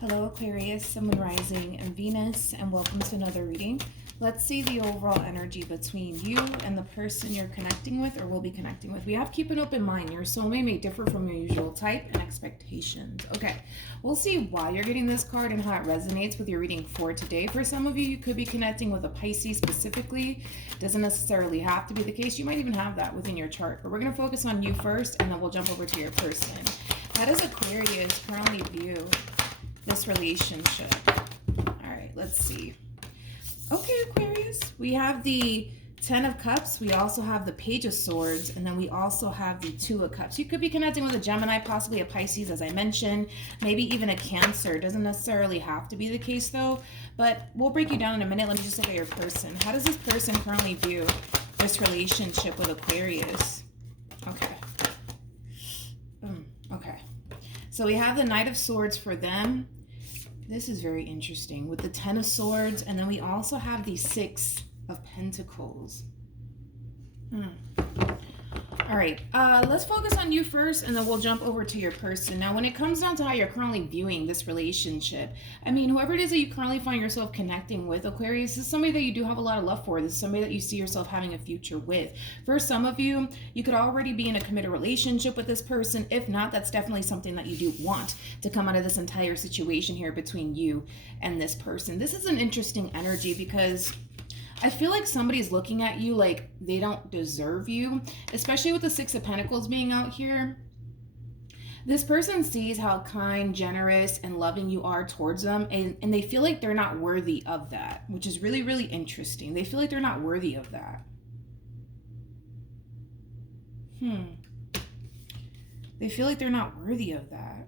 Hello Aquarius, Sun, Moon, Rising, and Venus, and welcome to another reading. Let's see the overall energy between you and the person you're connecting with or will be connecting with. We have to keep an open mind. Your soulmate may differ from your usual type and expectations. Okay, we'll see why you're getting this card and how it resonates with your reading for today. For some of you, you could be connecting with a Pisces specifically. Doesn't necessarily have to be the case. You might even have that within your chart. But we're going to focus on you first, and then we'll jump over to your person. How does Aquarius currently view this relationship? All right, let's see. Okay, Aquarius, we have the 10 of Cups. We also have the Page of Swords, and then we also have the 2 of Cups. You could be connecting with a Gemini, possibly a Pisces, as I mentioned, maybe even a Cancer. Doesn't necessarily have to be the case, though, but we'll break you down in a minute. Let me just look at your person. How does this person currently view this relationship with Aquarius? Okay. Okay. So we have the Knight of Swords for them. This is very interesting with the 10 of Swords, and then we also have the 6 of Pentacles. All right, let's focus on you first, and then we'll jump over to your person. Now, when it comes down to how you're currently viewing this relationship, I mean, whoever it is that you currently find yourself connecting with, Aquarius, this is somebody that you do have a lot of love for. This is somebody that you see yourself having a future with. For some of you, you could already be in a committed relationship with this person. If not, that's definitely something that you do want to come out of this entire situation here between you and this person. This is an interesting energy because I feel like somebody's looking at you like they don't deserve you, especially with the 6 of Pentacles being out here. This person sees how kind, generous, and loving you are towards them, and they feel like they're not worthy of that, which is really, really interesting. They feel like they're not worthy of that. They feel like they're not worthy of that.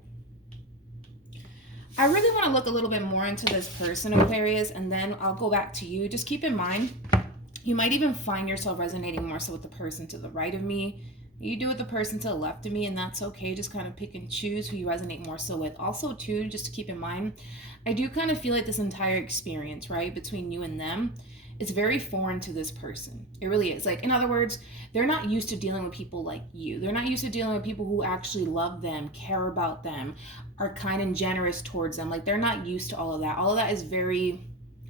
I really want to look a little bit more into this person, Aquarius, and then I'll go back to you. Just keep in mind, you might even find yourself resonating more so with the person to the right of me. You do with the person to the left of me, and that's okay. Just kind of pick and choose who you resonate more so with. Also, too, just to keep in mind, I do kind of feel like this entire experience, right, between you and them, it's very foreign to this person. It really is. Like, in other words, they're not used to dealing with people like you. They're not used to dealing with people who actually love them, care about them, are kind and generous towards them. Like, they're not used to all of that. All of that is very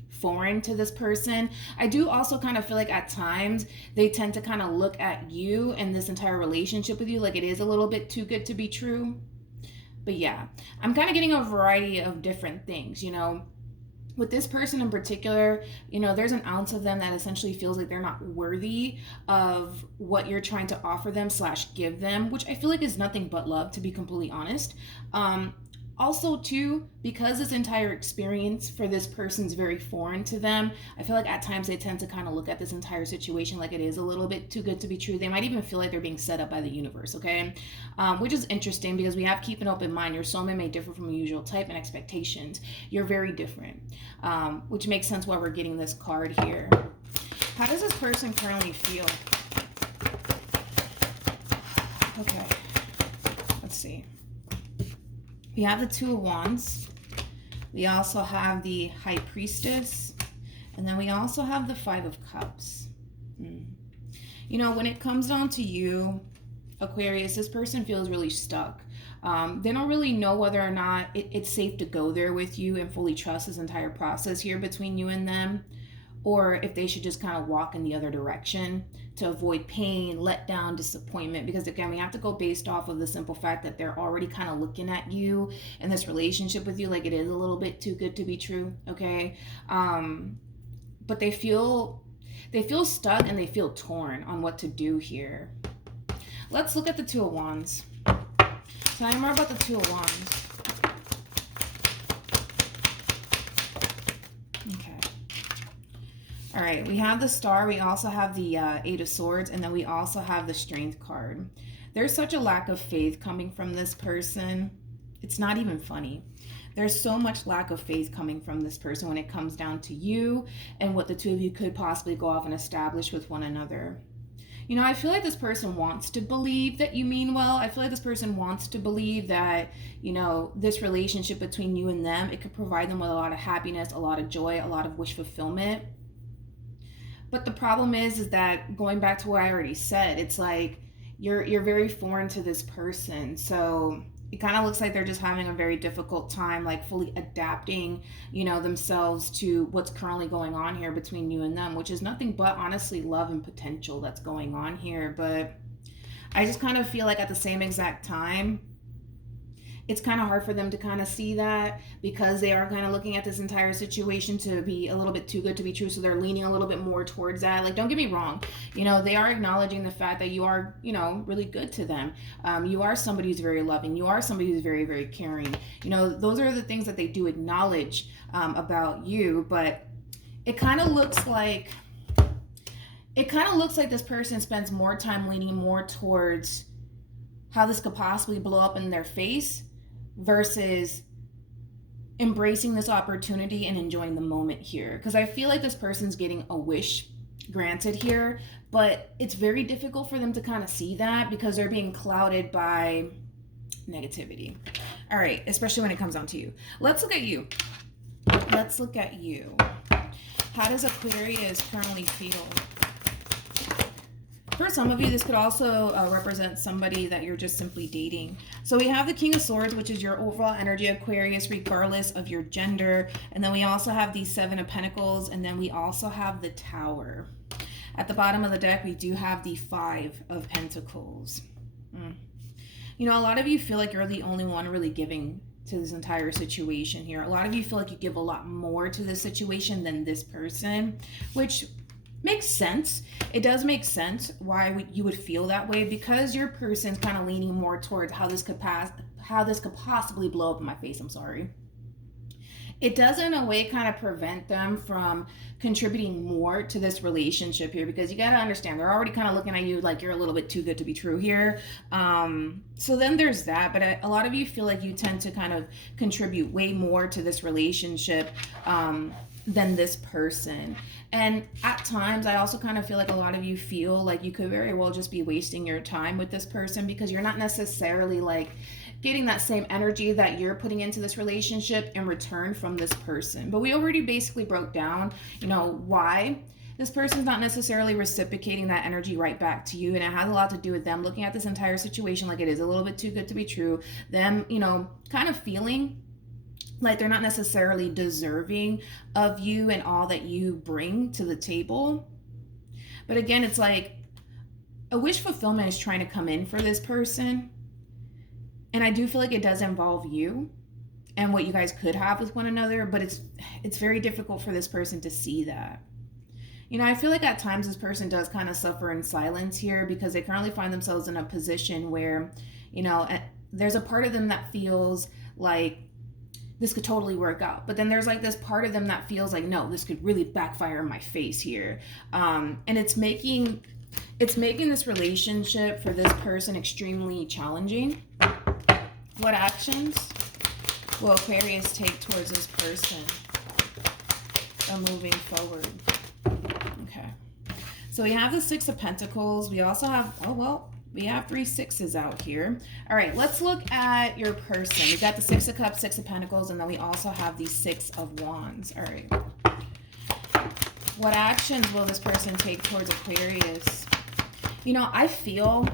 foreign to this person. I do also kind of feel like at times they tend to kind of look at you and this entire relationship with you like it is a little bit too good to be true. But yeah, I'm kind of getting a variety of different things, you know. With this person in particular, you know, there's an ounce of them that essentially feels like they're not worthy of what you're trying to offer them / give them, which I feel like is nothing but love, to be completely honest. Also, too, because this entire experience for this person's very foreign to them, I feel like at times they tend to kind of look at this entire situation like it is a little bit too good to be true. They might even feel like they're being set up by the universe, okay? Which is interesting because we have to keep an open mind. Your soulmate may differ from your usual type and expectations. You're very different, which makes sense why we're getting this card here. How does this person currently feel? Okay, let's see. We have the 2 of Wands. We also have the High Priestess. And then we also have the 5 of Cups. You know, when it comes down to you, Aquarius, this person feels really stuck. They don't really know whether or not it's safe to go there with you and fully trust this entire process here between you and them, or if they should just kind of walk in the other direction to avoid pain, letdown, disappointment. Because again, we have to go based off of the simple fact that they're already kind of looking at you and this relationship with you like it is a little bit too good to be true, okay? But they feel stuck and they feel torn on what to do here. Let's look at the 2 of Wands. Tell me more about the 2 of Wands. Okay. All right, we have the Star, we also have the 8 of Swords, and then we also have the Strength card. There's such a lack of faith coming from this person. It's not even funny. There's so much lack of faith coming from this person when it comes down to you and what the 2 of you could possibly go off and establish with one another. You know, I feel like this person wants to believe that you mean well. I feel like this person wants to believe that, you know, this relationship between you and them, it could provide them with a lot of happiness, a lot of joy, a lot of wish fulfillment. But the problem is that going back to what I already said, it's like you're very foreign to this person. So it kind of looks like they're just having a very difficult time, like fully adapting, you know, themselves to what's currently going on here between you and them, which is nothing but honestly love and potential that's going on here. But I just kind of feel like at the same exact time, it's kind of hard for them to kind of see that, because they are kind of looking at this entire situation to be a little bit too good to be true. So they're leaning a little bit more towards that. Like, don't get me wrong, you know, they are acknowledging the fact that you are, you know, really good to them. You are somebody who's very loving. You are somebody who's very, very caring. You know, those are the things that they do acknowledge about you. But it kind of looks like this person spends more time leaning more towards how this could possibly blow up in their face versus embracing this opportunity and enjoying the moment here. Because I feel like this person's getting a wish granted here, but it's very difficult for them to kind of see that because they're being clouded by negativity. All right, especially when it comes down to you. Let's look at you. Let's look at you. How does Aquarius currently feel? For some of you, this could also represent somebody that you're just simply dating. So we have the King of Swords, which is your overall energy, Aquarius, regardless of your gender. And then we also have the Seven of Pentacles, and then we also have the Tower. At the bottom of the deck, we do have the Five of Pentacles. You know, a lot of you feel like you're the only one really giving to this entire situation here. A lot of you feel like you give a lot more to this situation than this person, which makes sense. It does make sense why you would feel that way, because your person's kind of leaning more towards how this could possibly blow up in my face. I'm sorry. It does in a way kind of prevent them from contributing more to this relationship here, because you got to understand they're already kind of looking at you like you're a little bit too good to be true here. So then there's that. But a lot of you feel like you tend to kind of contribute way more to this relationship than this person. And at times I also kind of feel like a lot of you feel like you could very well just be wasting your time with this person, because you're not necessarily like getting that same energy that you're putting into this relationship in return from this person. But we already basically broke down, you know, why this person's not necessarily reciprocating that energy right back to you. And it has a lot to do with them looking at this entire situation like it is a little bit too good to be true. Them, you know, kind of feeling like they're not necessarily deserving of you and all that you bring to the table. But again, it's like a wish fulfillment is trying to come in for this person. And I do feel like it does involve you and what you guys could have with one another, but it's very difficult for this person to see that. You know, I feel like at times this person does kind of suffer in silence here, because they currently find themselves in a position where, you know, there's a part of them that feels like this could totally work out. But then there's like this part of them that feels like, no, this could really backfire in my face here. And it's making this relationship for this person extremely challenging. What actions will Aquarius take towards this person moving forward? Okay. So we have the Six of Pentacles. We also have, we have 3 sixes out here. All right, let's look at your person. We got the Six of Cups, Six of Pentacles, and then we also have the Six of Wands. All right. What actions will this person take towards Aquarius? You know, I feel,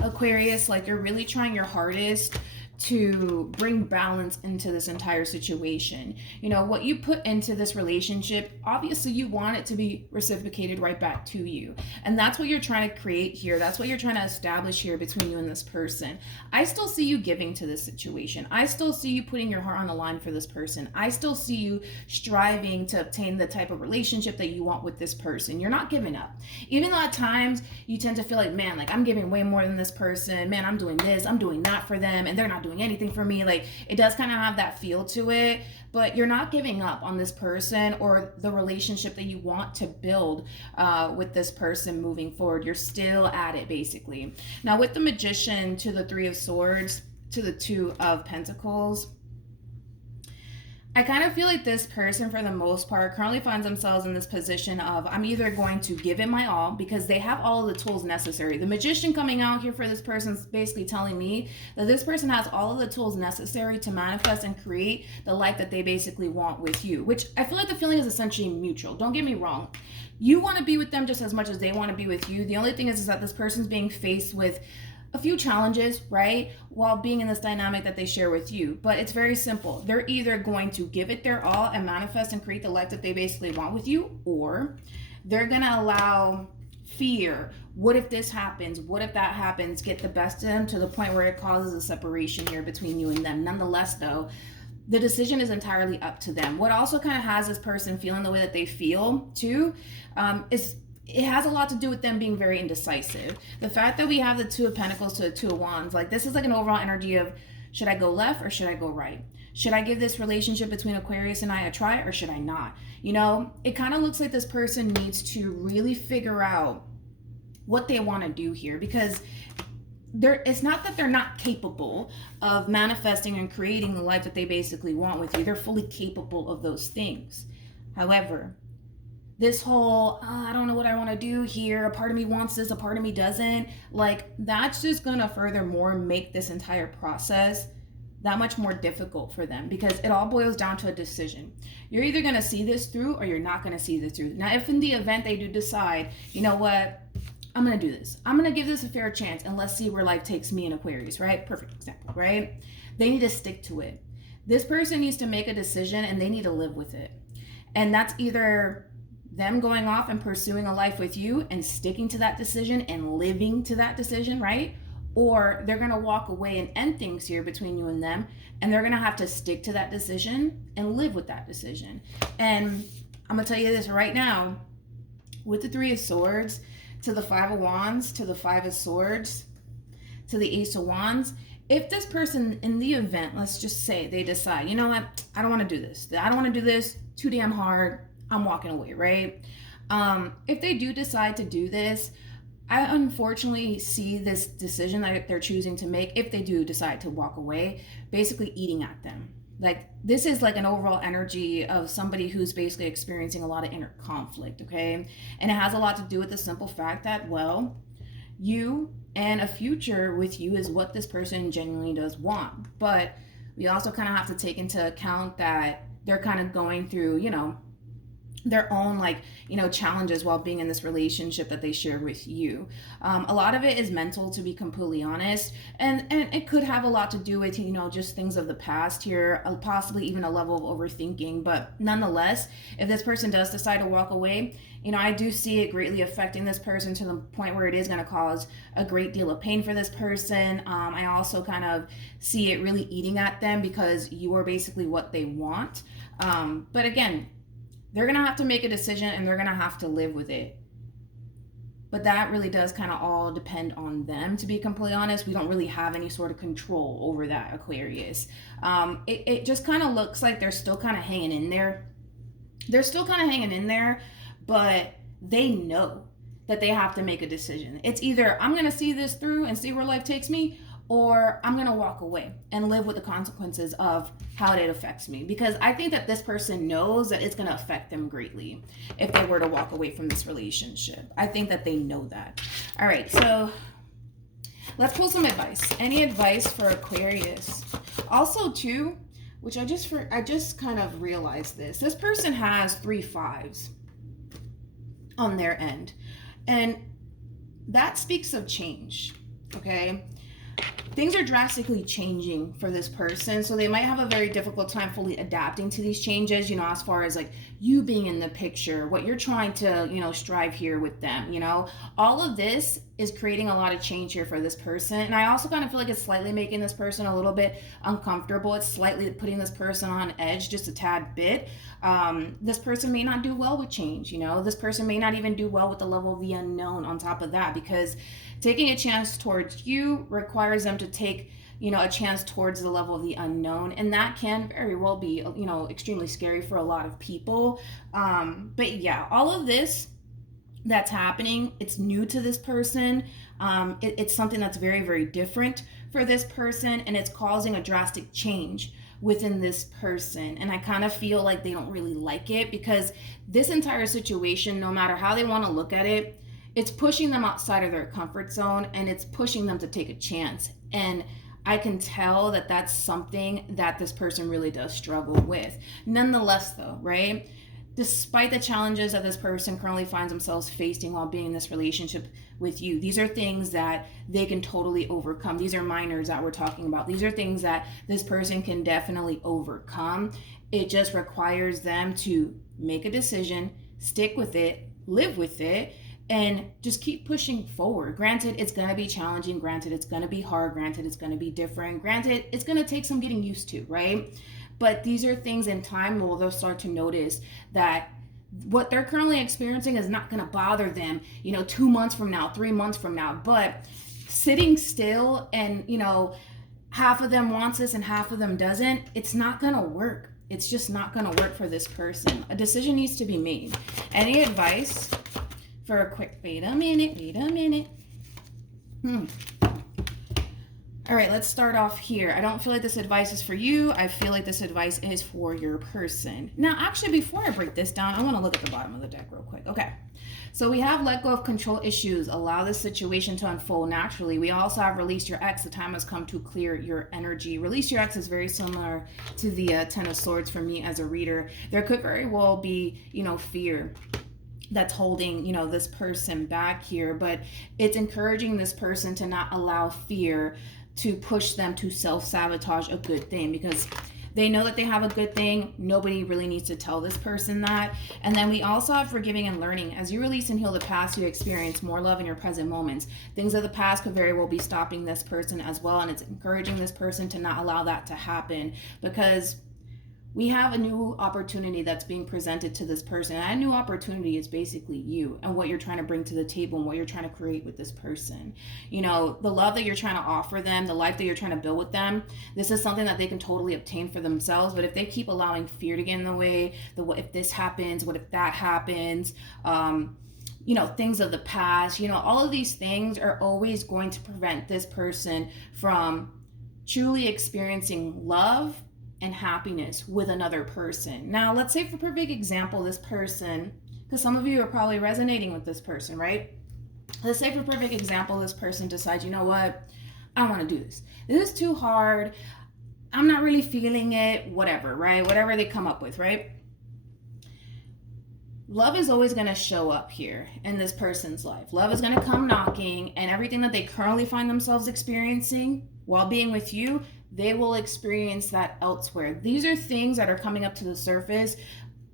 Aquarius, like you're really trying your hardest to bring balance into this entire situation. You know, what you put into this relationship, obviously you want it to be reciprocated right back to you. And that's what you're trying to create here. That's what you're trying to establish here between you and this person. I still see you giving to this situation. I still see you putting your heart on the line for this person. I still see you striving to obtain the type of relationship that you want with this person. You're not giving up. Even though at times you tend to feel like, man, like I'm giving way more than this person. Man, I'm doing this, I'm doing that for them, and they're not doing anything for me. Like, it does kind of have that feel to it, but you're not giving up on this person or the relationship that you want to build with this person moving forward. You're still at it, basically. Now, with the Magician to the Three of Swords to the Two of Pentacles, I kind of feel like this person, for the most part, currently finds themselves in this position of, I'm either going to give it my all, because they have all of the tools necessary. The Magician coming out here for this person is basically telling me that this person has all of the tools necessary to manifest and create the life that they basically want with you, which I feel like the feeling is essentially mutual. Don't get me wrong. You want to be with them just as much as they want to be with you. The only thing is that this person's being faced with a few challenges, right, while being in this dynamic that they share with you. But it's very simple. They're either going to give it their all and manifest and create the life that they basically want with you, or they're going to allow fear, what if this happens, what if that happens, get the best of them to the point where it causes a separation here between you and them. Nonetheless, though, the decision is entirely up to them. What also kind of has this person feeling the way that they feel too, is it has a lot to do with them being very indecisive. The fact that we have the Two of Pentacles to the Two of Wands, like this is like an overall energy of, should I go left or should I go right? Should I give this relationship between Aquarius and I a try, or should I not? You know, it kind of looks like this person needs to really figure out what they want to do here, because it's not that they're not capable of manifesting and creating the life that they basically want with you. They're fully capable of those things. However, this whole, I don't know what I want to do here, a part of me wants this, a part of me doesn't, like that's just going to furthermore make this entire process that much more difficult for them, because it all boils down to a decision. You're either going to see this through or you're not going to see this through. Now, if in the event they do decide, you know what, I'm going to do this, I'm going to give this a fair chance and let's see where life takes me in Aquarius, right? Perfect example, right? They need to stick to it. This person needs to make a decision and they need to live with it. And that's either them going off and pursuing a life with you and sticking to that decision and living to that decision, right? Or they're going to walk away and end things here between you and them, and they're going to have to stick to that decision and live with that decision. And I'm going to tell you this right now, with the Three of Swords, to the Five of Wands, to the Five of Swords, to the Ace of Wands, if this person, in the event, let's just say they decide, you know what, I don't want to do this. I don't want to do this, too damn hard, I'm walking away, right? If they do decide to do this, I unfortunately see this decision that they're choosing to make, if they do decide to walk away, basically eating at them. Like this is like an overall energy of somebody who's basically experiencing a lot of inner conflict, okay? And it has a lot to do with the simple fact that, well, you and a future with you is what this person genuinely does want. But we also kind of have to take into account that they're kind of going through, you know, their own challenges while being in this relationship that they share with you. A lot of it is mental, to be completely honest, and it could have a lot to do with just things of the past here, possibly even a level of overthinking. But nonetheless, if this person does decide to walk away, I do see it greatly affecting this person to the point where it is going to cause a great deal of pain for this person. I also kind of see it really eating at them because you are basically what they want. But again, they're going to have to make a decision and they're going to have to live with it. But that really does kind of all depend on them, to be completely honest. We don't really have any sort of control over that, Aquarius. It just kind of looks like they're still kind of hanging in there. They're still kind of hanging in there, but they know that they have to make a decision. It's either I'm going to see this through and see where life takes me, or I'm going to walk away and live with the consequences of how it affects me. Because I think that this person knows that it's going to affect them greatly if they were to walk away from this relationship. I think that they know that. All right, so let's pull some advice. Any advice for Aquarius? Also, too, which I just kind of realized this person has 3 5s on their end. And that speaks of change, okay? Things are drastically changing for this person, so they might have a very difficult time fully adapting to these changes, as far as like you being in the picture, what you're trying to, strive here with them, all of this is creating a lot of change here for this person. And I also kind of feel like it's slightly making this person a little bit uncomfortable. It's slightly putting this person on edge just a tad bit. This person may not do well with change, this person may not even do well with the level of the unknown on top of that, because taking a chance towards you requires them to take, a chance towards the level of the unknown. And that can very well be, extremely scary for a lot of people. But yeah, all of this that's happening, it's new to this person. It's something that's very, very different for this person, and it's causing a drastic change within this person. And I kind of feel like they don't really like it, because this entire situation, no matter how they want to look at it, it's pushing them outside of their comfort zone, and it's pushing them to take a chance. And I can tell that that's something that this person really does struggle with. Nonetheless, though, right? despite the challenges that this person currently finds themselves facing while being in this relationship with you, these are things that they can totally overcome. These are minors that we're talking about. These are things that this person can definitely overcome. It just requires them to make a decision, stick with it, live with it, and just keep pushing forward. Granted, it's going to be challenging. Granted, it's going to be hard. Granted, it's going to be different. Granted, it's going to take some getting used to, right? But these are things in time where they'll start to notice that what they're currently experiencing is not going to bother them, 2 months from now, 3 months from now. But sitting still and, half of them wants this and half of them doesn't, it's not going to work. It's just not going to work for this person. A decision needs to be made. Any advice for a quick, wait a minute. All right, let's start off here. I don't feel like this advice is for you. I feel like this advice is for your person. Now, actually, before I break this down, I want to look at the bottom of the deck real quick. Okay, so we have let go of control issues. Allow this situation to unfold naturally. We also have release your ex. The time has come to clear your energy. Release your ex is very similar to the Ten of Swords for me as a reader. There could very well be, fear that's holding, this person back here, but it's encouraging this person to not allow fear to push them to self-sabotage a good thing, because they know that they have a good thing. Nobody really needs to tell this person that. And then we also have forgiving and learning. As you release and heal the past, you experience more love in your present moments. Things of the past could very well be stopping this person as well, and it's encouraging this person to not allow that to happen, because we have a new opportunity that's being presented to this person. And that new opportunity is basically you and what you're trying to bring to the table and what you're trying to create with this person. The love that you're trying to offer them, the life that you're trying to build with them, this is something that they can totally obtain for themselves. But if they keep allowing fear to get in the way, what if this happens, what if that happens, things of the past, all of these things are always going to prevent this person from truly experiencing love and happiness with another person. Now, let's say for perfect example, this person, because some of you are probably resonating with this person, right? Let's say for perfect example, this person decides, you know what? I want to do this. This is too hard. I'm not really feeling it, whatever, right? Whatever they come up with, right? Love is always going to show up here in this person's life. Love is going to come knocking, and everything that they currently find themselves experiencing while being with you, they will experience that elsewhere. These are things that are coming up to the surface,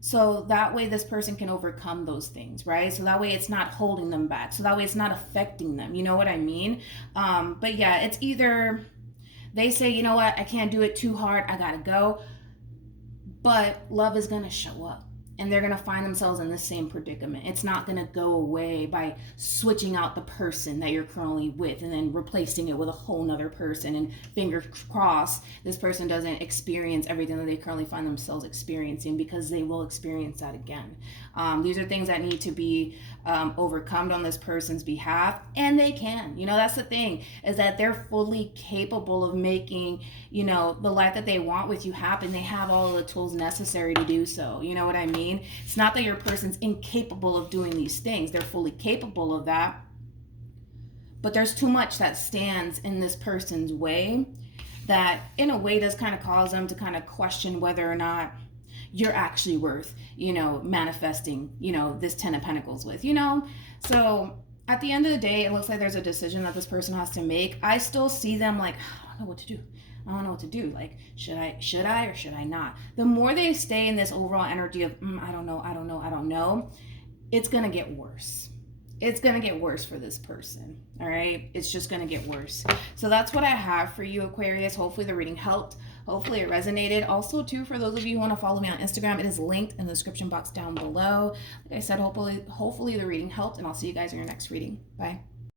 so that way this person can overcome those things, right? So that way it's not holding them back. So that way it's not affecting them. You know what I mean? But yeah, it's either they say, you know what, I can't do it, too hard, I gotta go. But love is gonna show up, and they're going to find themselves in the same predicament. It's not going to go away by switching out the person that you're currently with and then replacing it with a whole nother person. And fingers crossed, this person doesn't experience everything that they currently find themselves experiencing, because they will experience that again. These are things that need to be overcome on this person's behalf, and they can. That's the thing, is that they're fully capable of making, the life that they want with you happen. They have all of the tools necessary to do so. You know what I mean? It's not that your person's incapable of doing these things. They're fully capable of that. But there's too much that stands in this person's way that in a way does kind of cause them to kind of question whether or not you're actually worth, manifesting, this 10 of Pentacles with, So at the end of the day, it looks like there's a decision that this person has to make. I still see them like, I don't know what to do. I don't know what to do. Like, should I or should I not? The more they stay in this overall energy of, I don't know, it's going to get worse. It's going to get worse for this person. All right. It's just going to get worse. So that's what I have for you, Aquarius. Hopefully the reading helped. Hopefully it resonated. Also, too, for those of you who want to follow me on Instagram, it is linked in the description box down below. Like I said, hopefully the reading helped, and I'll see you guys in your next reading. Bye.